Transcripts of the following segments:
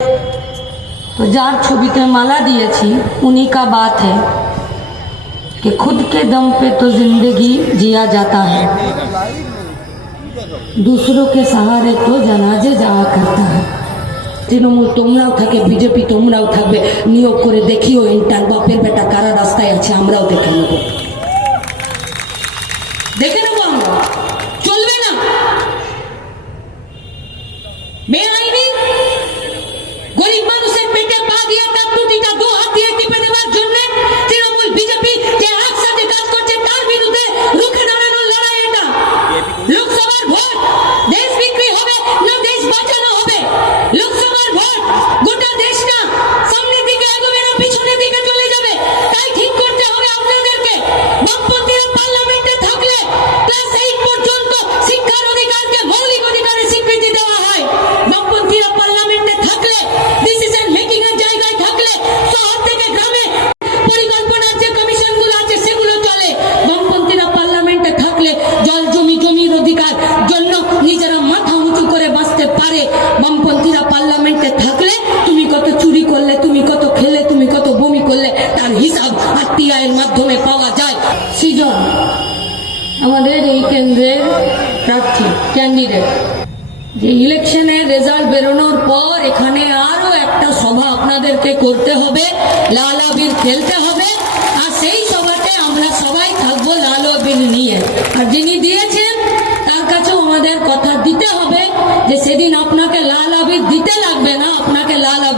तो যার ছবিতে মালা দিয়েছি उन्हीं का बात है कि खुद के दम पे तो जिंदगी जिया जाता है दूसरों के सहारे तो जनाजे जाया करता है তৃণমূল তোমরাও থাকে বিজেপি তোমরাও থাকবে নিয়োগ করে দেখিও ইন্টার বাপের বেটা কারা রাস্তায় আছে আমরাও দেখে নেব দেখে নেবো আমরা চলবে না বেআইনি লোকসভার ভোট দেশ বিক্রি হবে না দেশ বাঁচানো হবে? লোকসভার ভোট গোটা দেশটা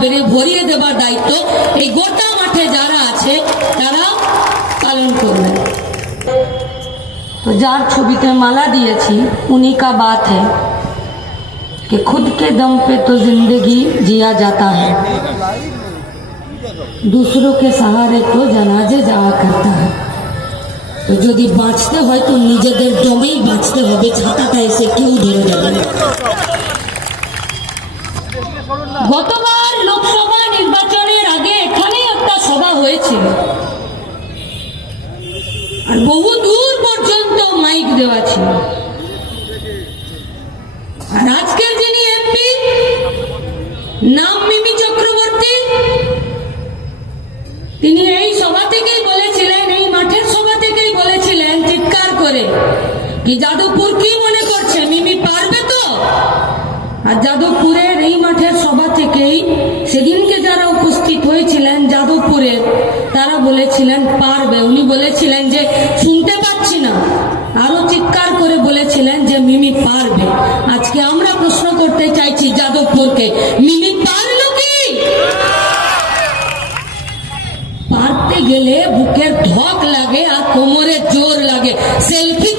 আপনাকে লাল আবিরে ভরিয়ে দেবার দায়িত্ব এই গোটা মাঠে যারা আছে তারা পালন করবেন তো যার ছবিতে মালা দিয়েছি उन्हीं का बात है कि खुद के दम पे तो जिंदगी जिया जाता है दूसरों के सहारे तो जनाजे जाया करता है তো যদি বাঁচতে হয় তো নিজেদের দমেই বাঁচতে হবে ছাতাটা এসে কেউ ধরে যাবে না গতবার একটা সভা হয়েছিল। আর বহু দূর পর্যন্ত মাইক দেওয়া ছিল। আর আজকের যিনি এমপি নাম মিমি চক্রবর্তী, তিনি এই সভা থেকেই বলেছিলেন, এই মাঠের সভা থেকেই বলেছিলেন চিৎকার করে কি যাদবপুর কি মনে করছে? মিমি পারবে তো? আর যাদবপুরের এই মাঠের সভা থেকেই সেদিনকে যাদবপুরের তারা বলেছিলেন, পারবে। উনি বলেছিলেন যে, শুনতে পাচ্ছি না। আরও চিৎকার করে বলেছিলেন যে, মিমি পারবে। আজকে আমরা প্রশ্ন করতে চাইছি যাদবপুরকে, মিমি পারল কি? পারতে গেলে বুকের ধক লাগে আর কোমরে জোর লাগে। সেলফি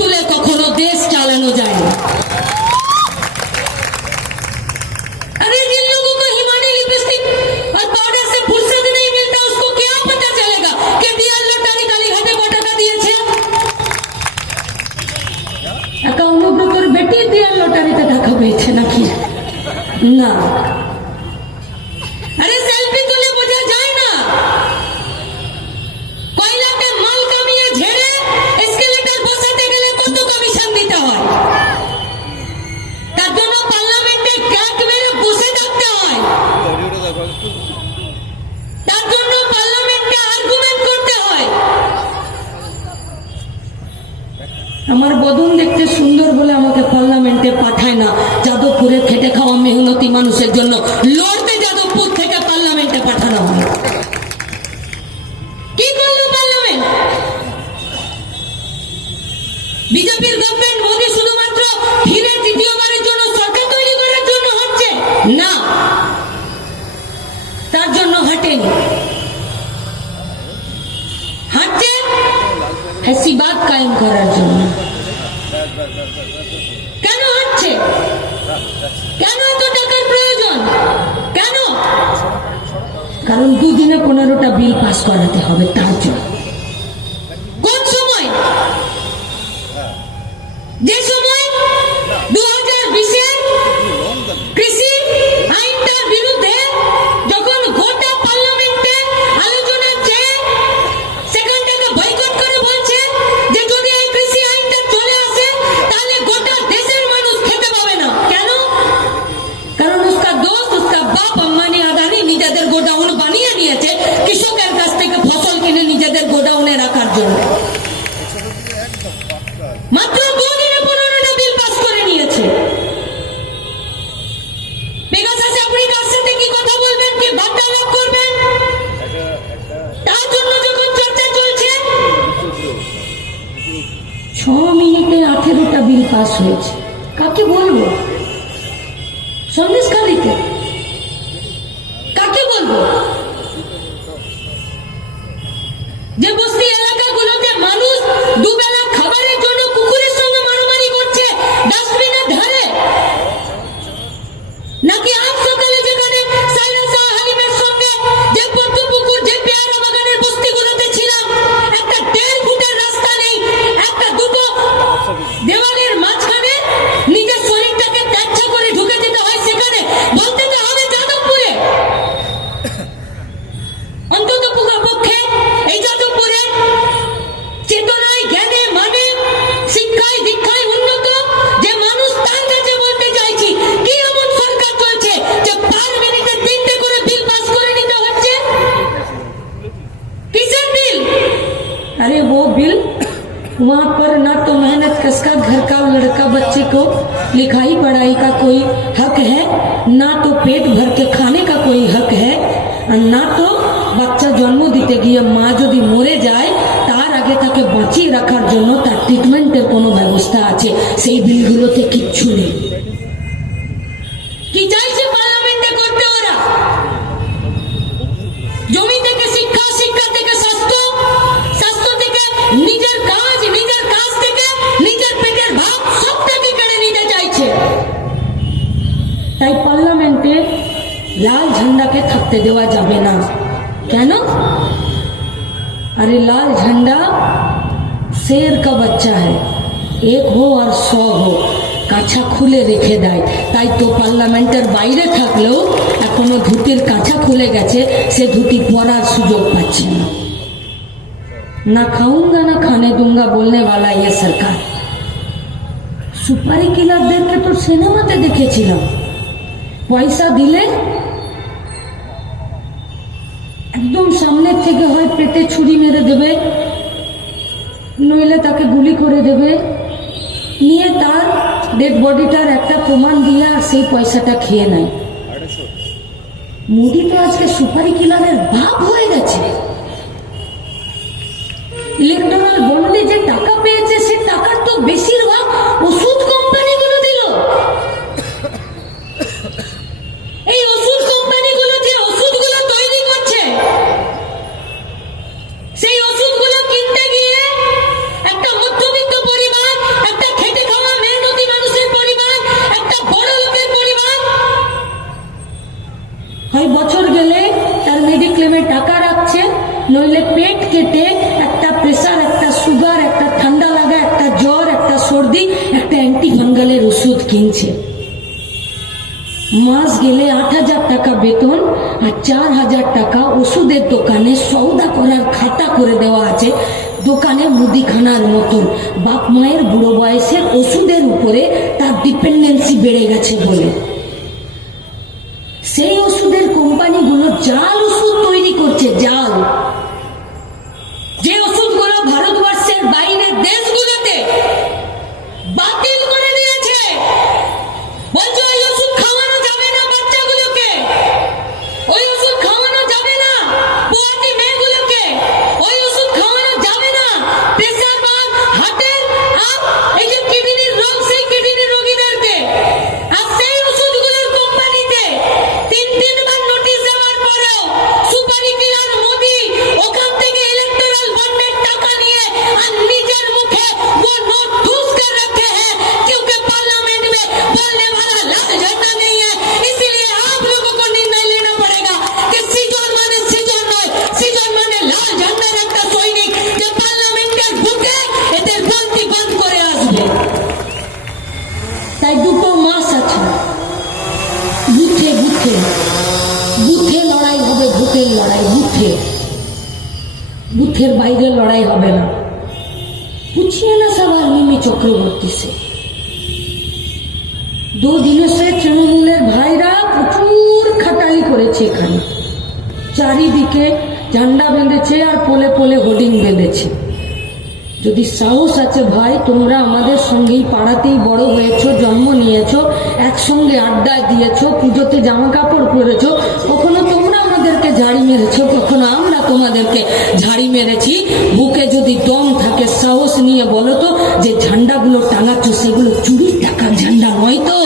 না আরে সেলফি করার জন্য। কেন হচ্ছে কেন এত টাকার প্রয়োজন? কেন? কারণ দুদিনে পনেরোটা বিল পাস করাতে হবে, তার জন্য। পাস का लड़का बच्चे को लिखाई पढ़ाई का कोई हक है ना तो पेट भर के खाने का कोई हक है আর না তো বাচ্চা জন্ম দিতে গিয়ে মা যদি মরে যায় তার আগে তাকে বাঁচিয়ে রাখার জন্য তার ট্রিটমেন্টের কোনো ব্যবস্থা আছে সেই বিলগুলোতে লাল ঝান্ডাকে থাকতে দেওয়া যাবে না। কেন? আরে লাল ঝান্ডা শের কা বাচ্চা হ্যাঁ এক হো আর সো হো। কাছা খুলে রেখে দেয়। তাই তো পার্লামেন্টের বাইরে থাকলেও এখনও ধুতির কাছা খুলে গেছে, সে ধুতি পরার সুযোগ পাচ্ছে না। না খাউঙ্গা না খানে দুঙ্গা বলনে বালা ইয়ে সরকার। সুপারি কিলারদেরকে তো সিনেমাতে দেখেছিলাম। পয়সা দিলে একদম সামনের থেকে হয় পেটে ছুরি মেরে দেবে, নইলে তাকে গুলি করে দেবে। নিয়ে তার ডেড বডিটার একটা প্রমাণ দিয়ে আর সেই পয়সাটা খেয়ে নেয়। মোদি তো আজকে সুপারি কিলারের ভাব হয়ে গেছে। ইলেকট্রাল বন্ডে যে টাকা পেয়েছে কোম্পানিগুলো জাল ওষুধ তৈরি করছে জাল। যে ওষুধগুলো ভারতবর্ষের বাইরের দেশগুলোতে বাতিল করে বুথের বাইরে লড়াই হবে না पूछिए ना सवाल मिमी चक्रवर्ती से दो दिनों से তৃণমূলের ভাইরা প্রচুর খাটালি করেছে এখানে চারিদিকে ঝান্ডা বেঁধেছে আর পোলে পোলে হোর্ডিং বেঁধেছে যদি সাহস আছে ভাই তোমরা আমাদের সঙ্গেই পাড়াতেই বড় হয়েছো জন্ম নিয়েছো একসঙ্গে আড্ডা দিয়েছো পুজোতে জামা কাপড় পরেছো কখনো তোমরা তোমাদেরকে ঝাড়ি মেরেছ, কখন আমরা তোমাদেরকে ঝাড়ি মেরেছি? বুকে যদি দম থাকে, সাহস নিয়ে বলো তো যে ঝান্ডাগুলো টাঙাচ্ছ, সেগুলো চুরির টাকার ঝান্ডা নয় তো?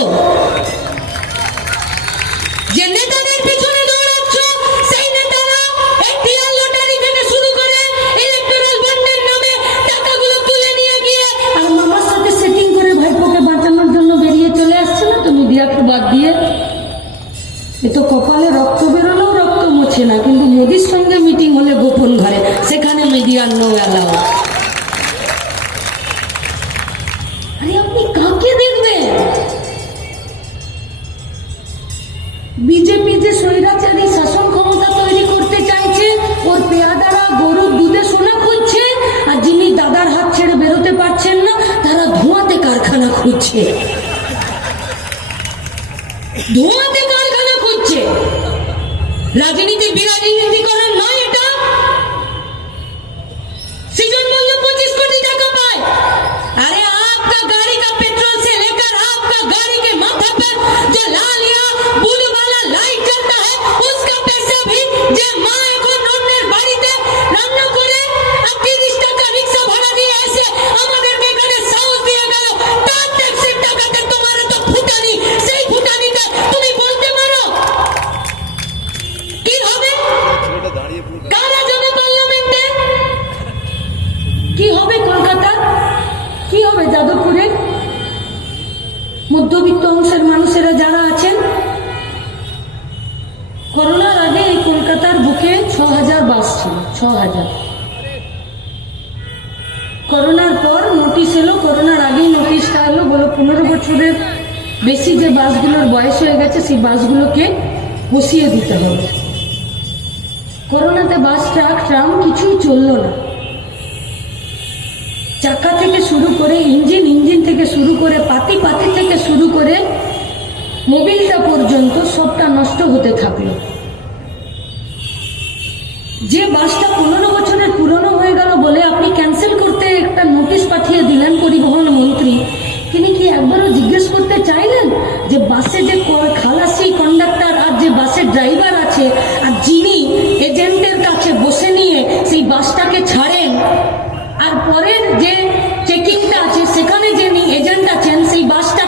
বসিয়ে দিতে হবে। করোনাতে বাস, ট্রাক, ট্রাম কিছুই চলল না। চাকা থেকে শুরু করে ইঞ্জিন ইঞ্জিন থেকে শুরু করে পাতি পাতি থেকে শুরু করে মোবিলটা পর্যন্ত সবটা নষ্ট হতে থাকল। যে বাসটা পনেরো বছরের পুরনো হয়ে গেল বলে আপনি ক্যান্সেল করতে একটা নোটিশ পাঠিয়ে দিলেন পরিবহন মন্ত্রী তিনি কি একবারও জিজ্ঞেস করতে চাইলেন যে বাসে যে খালাসি কন্ডাক্টর আর যে বাসের ড্রাইভার আছে আর যিনি এজেন্টের কাছে বসে নিয়ে সেই বাসটাকে ছাড়েন? আর পরের যে চেকিংটা আছে, সেখানে যিনি এজেন্ট আছেন, সেই বাসটা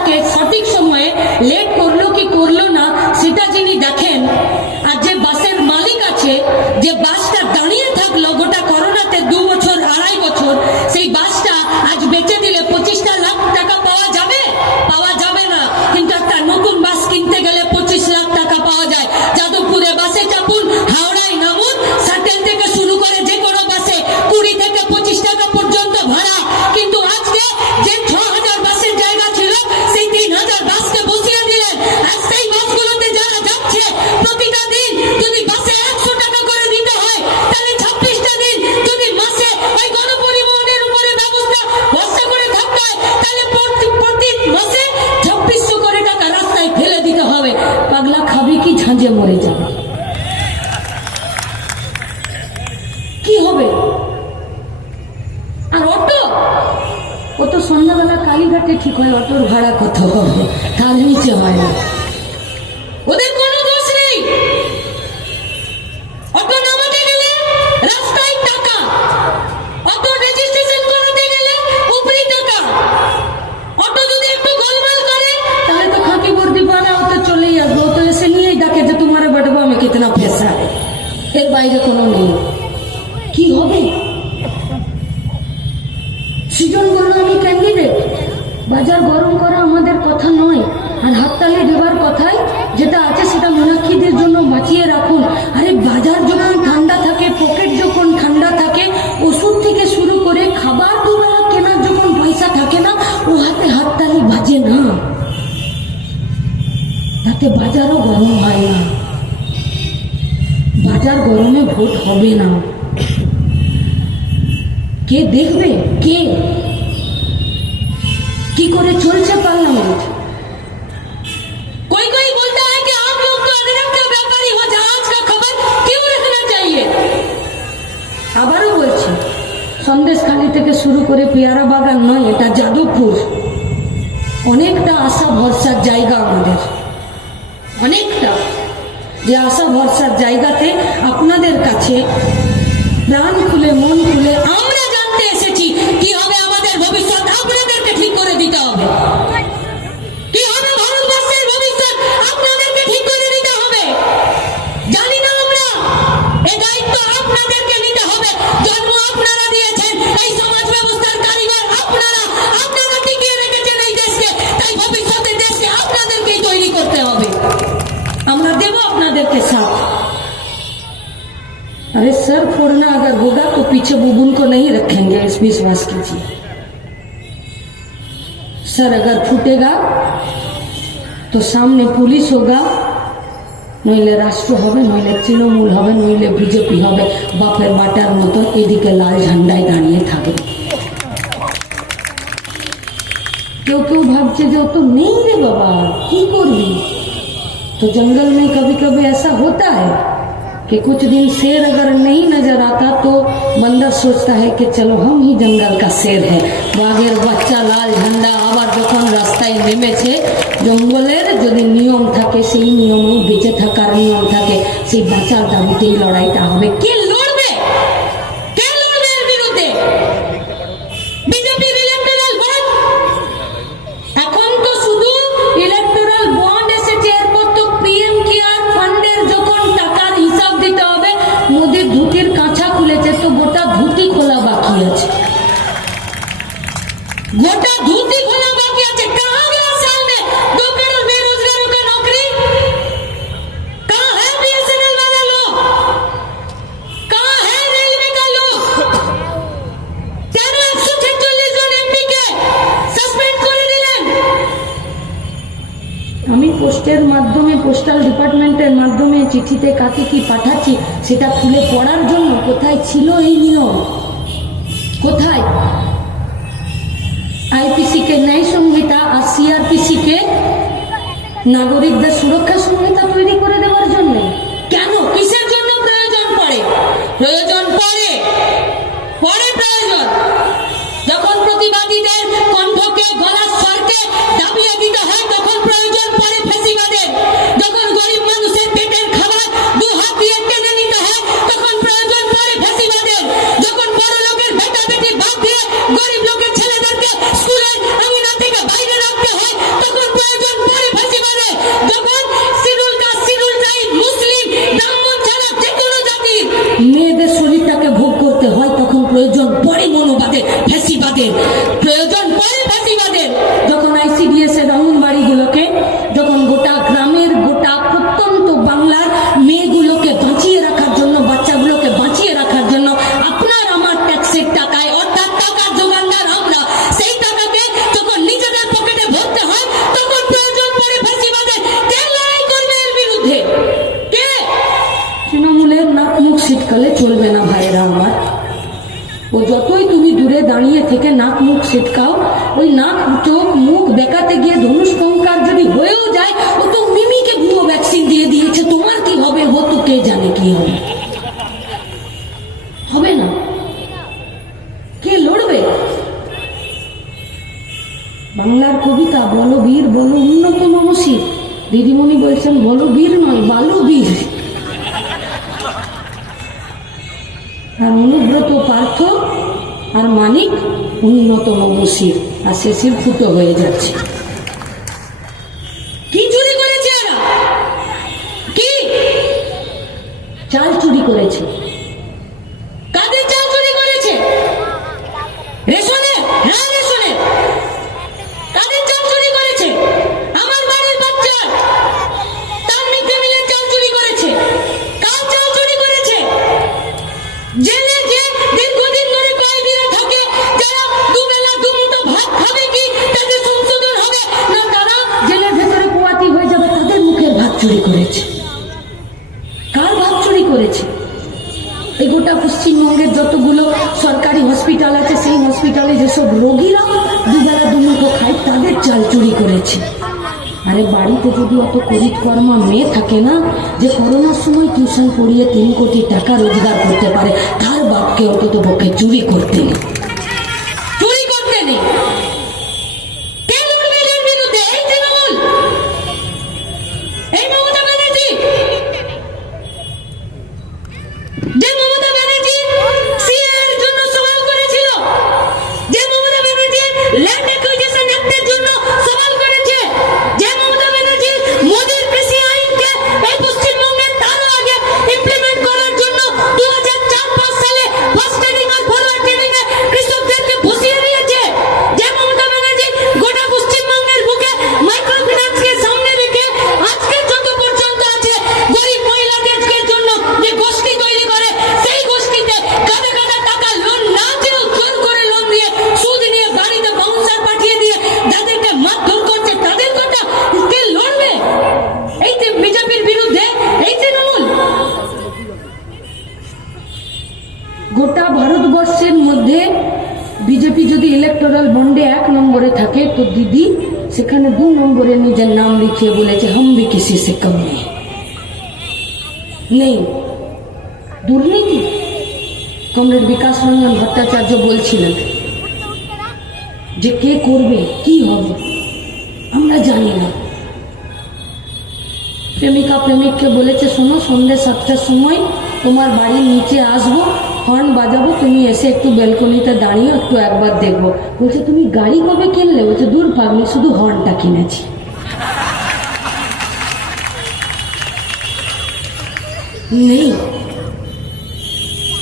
अपना के साथ अरे सर फोड़ना अगर होगा तो पीछे बुबुन को नहीं रखेंगे, इस विश्वास कीजिए। सर अगर फूटेगा तो सामने पुलिस होगा नईले राष्ट्र हमें नईले तृणमूल हमें नईले बीजेपी हमें बापर बाटार मत एदी के लाल झंडा दाड़े थे क्यों क्यों भाव से जो तो नहीं रे बाबा, की कर तो जंगल में कभी कभी ऐसा होता है कि कुछ दिन शेर अगर नहीं नज़र आता तो बंदर सोचता है कि चलो हम ही जंगल का शेर है। बागेर बच्चा लाल झंडा, आवाज़ जखन रास्ता नेमे छे। जंगल जो नियम थके, से नियम बेचे थका, नियम थके। से बच्चा दबी लड़ाई हमें क्या সেটা খুলে छिटकाओ नाक चोख मुख बेकाते गए धनुष উন্নতম মসির আর শেষের ফুটো হয়ে যাচ্ছে। কি চুরি করেছে এরা কি? চাল চুরি করেছে। ভারতবর্ষের মধ্যে বিজেপি যদি ইলেকটোরাল বন্ডে এক নম্বরে থাকে, তো দিদি সেখানে দু নম্বরে নিজের নাম লিখিয়ে বলেছে, হম ভি কিসি সে কম নেই। নেই। দুর্নীতি? কমরেড বিকাশ রঞ্জন ভট্টাচার্য বলছিলেন যে কে করবে, কি হবে? আমরা জানি না। প্রেমিকা প্রেমিককে বলেছে, শোনো, সন্ধ্যে সাতটার সময় তোমার বাড়ির নিচে আসব হর্ন বাজাবো, তুমি এসে একটু বেলকনিতে দাঁড়িয়ে একটু একবার দেখব। বলছে, তুমি গাড়ি কবে কিনলে? বলছে, দূর পাগলি, শুধু হর্নটা কিনেছি। নেই।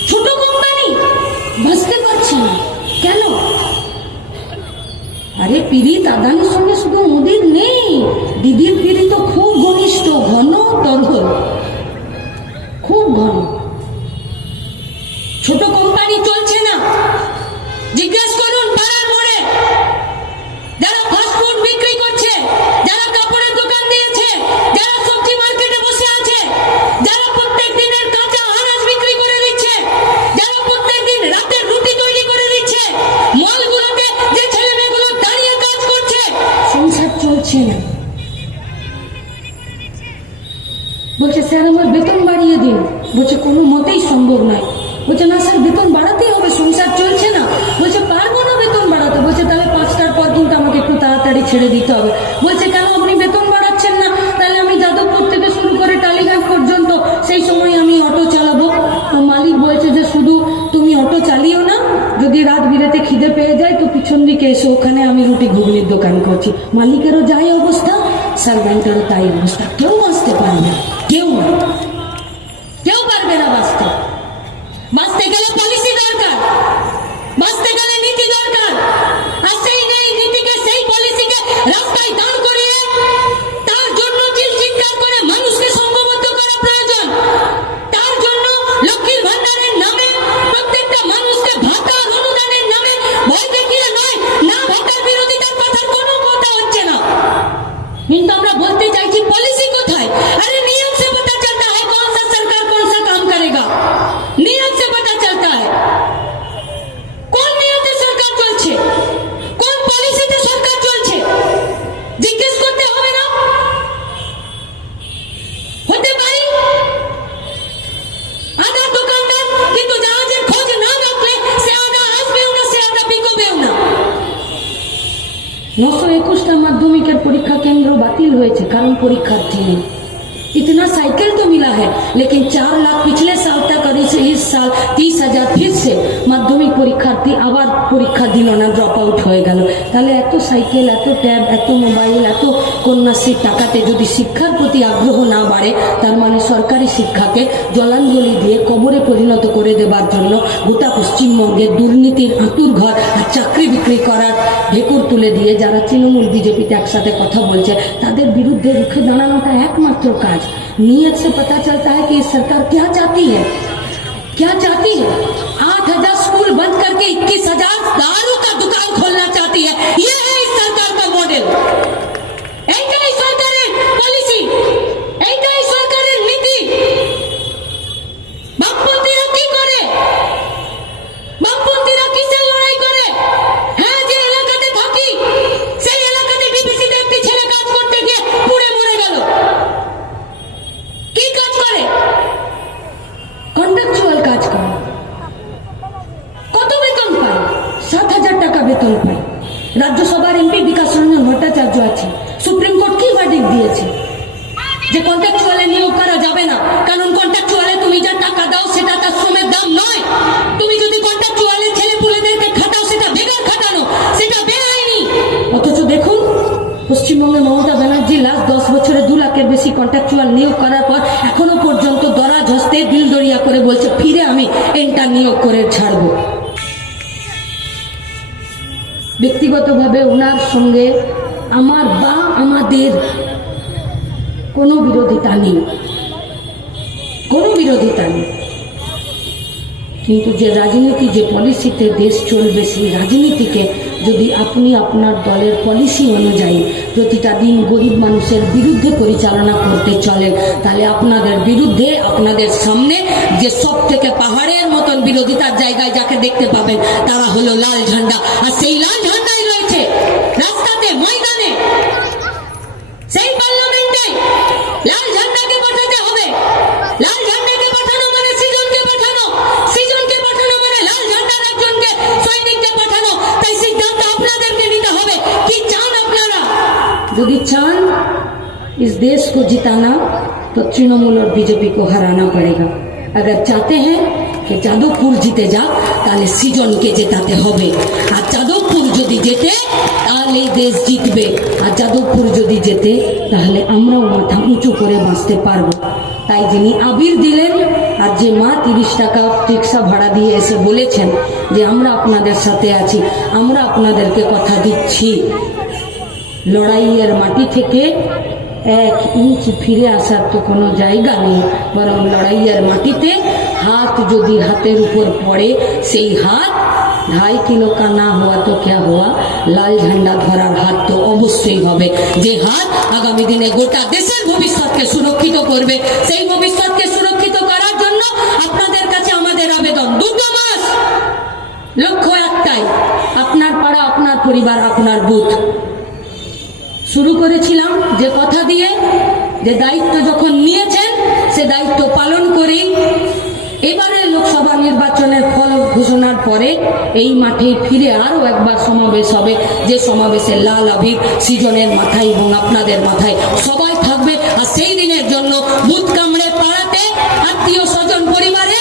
ছোট কোম্পানি? বাঁচতে পারছে না। কেন? আরে পিরিত আদানির সঙ্গে শুধু মোদির নেই। দিদির পিড়ি তো খুব ঘনিষ্ঠ, ঘন তরহল খুব ঘন। এসে, ওখানে আমি রুটি ঘুগনির দোকান করছি। মালিকেরও যাই অবস্থা সার্ভেন্টেরও তাই অবস্থা। কেউ আসতে পারে না। হয়েছে কারণ পরীক্ষার্থী নেই इतना साइकिल तो मिला है लेकिन चार लाख पिछले साल तक और इस, इस साल तीस हजार फिर से মাধ্যমিক পরীক্ষার্থী আবার পরীক্ষা দিল না ড্রপ আউট হয়ে গেল তাহলে এত সাইকেল এত ট্যাব এত মোবাইল এত কন্যাশ্রীর টাকাতে যদি শিক্ষার প্রতি আগ্রহ না বাড়ে তার মানে সরকারি শিক্ষাকে জলাঞ্জলি দিয়ে কবরে পরিণত করে দেবার জন্য গোটা পশ্চিমবঙ্গে দুর্নীতির আঁতুর ঘর আর চাকরি বিক্রি করার ঢেকুর তুলে দিয়ে যারা তৃণমূল বিজেপিতে একসাথে কথা বলছে তাদের रुखे রুখে দাঁড়ানোটা একমাত্র কাজ। नियत से पता चलता है कि सरकार क्या चाहती है? क्या चाहती है? आठ हज़ार स्कूल बंद करके इक्कीस हज़ार दारू का दुकान खोलना चाहती है। ये है কন্ট্রাকচুয়ালে ছেলে খাটাও, সেটা খাটানো, সেটা বেআইনি। অথচ দেখুন পশ্চিমবঙ্গে মমতা ব্যানার্জি লাস্ট দশ বছরে দু লাখের বেশি কন্ট্রাকচুয়াল নিয়োগ করার পর এখনও পর্যন্ত দরাজ হস্তে দিল দরিয়া করে বলছে, ফিরে আমি নিয়োগ করে ছাড়বো। ব্যক্তিগতভাবে ওনার সঙ্গে আমার বা আমাদের কোনো বিরোধিতা নেই। কোনো বিরোধিতা নেই। কিন্তু যে রাজনীতি, যে পলিসিতে দেশ চলবে, সেই রাজনীতিকে যদি আপনি আপনার দলের পলিসি অনুযায়ী প্রতিটা দিন গরিব মানুষের বিরুদ্ধে পরিচালনা করতে চলেন, তাহলে আপনাদের বিরুদ্ধে, আপনাদের সামনে যে সব থেকে পাহাড়ের মতন বিরোধিতার জায়গায় যাকে দেখতে পাবেন, তারা হলো লাল ঝান্ডা। আর সেই লাল ঝান্ডাই রয়েছে রাস্তাতে, ময়দানে। সেই পার্লামেন্টে লাল ঝান্ডাকে পাঠাতে হবে লাল ঝান্ডাকে পাঠানো মানে সৃজনকে পাঠানো সৃজনকে পাঠানো মানে লাল ঝান্ডার একজনকে সৈনিককে পাঠানো তাই সিদ্ধান্ত আপনাদেরকে নিতে হবে কি চান আপনারা যদি চান इस देश को जिताना तो तृणमूल और बीजेपी को हराना पड़ेगा अगर चाहते हैं कि যাদবপুর জিতে যাক তাহলে সৃজনকে জেতাতে হবে আর যাদবপুর যদি জেতে তাহলে এই দেশ জিতবে আর যাদবপুর যদি জেতে তাহলে আমরাও মাথা উঁচু করে বাঁচতে পারবো তাই যিনি আবির দিলেন আর যে মা তিরিশ টাকা রিক্সা ভাড়া দিয়ে এসে বলেছেন যে আমরা আপনাদের সাথে আছি আমরা আপনাদেরকে কথা দিচ্ছি লড়াইয়ের মাটি থেকে এক ইঞ্চ ফিরে আসার তো কোনো জায়গা নেই। বরং লড়াইয়ের মাটিতে হাত যদি হাতের উপর পড়ে, সেই হাত ঢাই কিলো কা না হওয়া তো ক্যা হওয়া? লাল ঝান্ডা ধরার হাত তো অবশ্যই হবে। যে হাত আগামী দিনে গোটা দেশের ভবিষ্যৎকে সুরক্ষিত করবে, সেই ভবিষ্যৎকে সুরক্ষিত করার জন্য আপনাদের কাছে আমাদের আবেদন। দুটো মাস! লক্ষ্য একটাই, আপনার পাড়া, আপনার পরিবার, আপনার বুথ। শুরু করেছিলাম যে কথা দিয়ে, যে দায়িত্ব যখন নিয়েছেন, সে দায়িত্ব পালন করি এবারে লোকসভা নির্বাচনের ফল ঘোষণার পরে এই মাঠে ফিরে আরও একবার সমাবেশ হবে। যে সমাবেশে লাল আবির সৃজনের মাথায় এবং আপনাদের মাথায় সবাই থাকবে। আর সেই দিনের জন্য বুধ কামড়ে পাড়াতে আত্মীয় স্বজন পরিবারে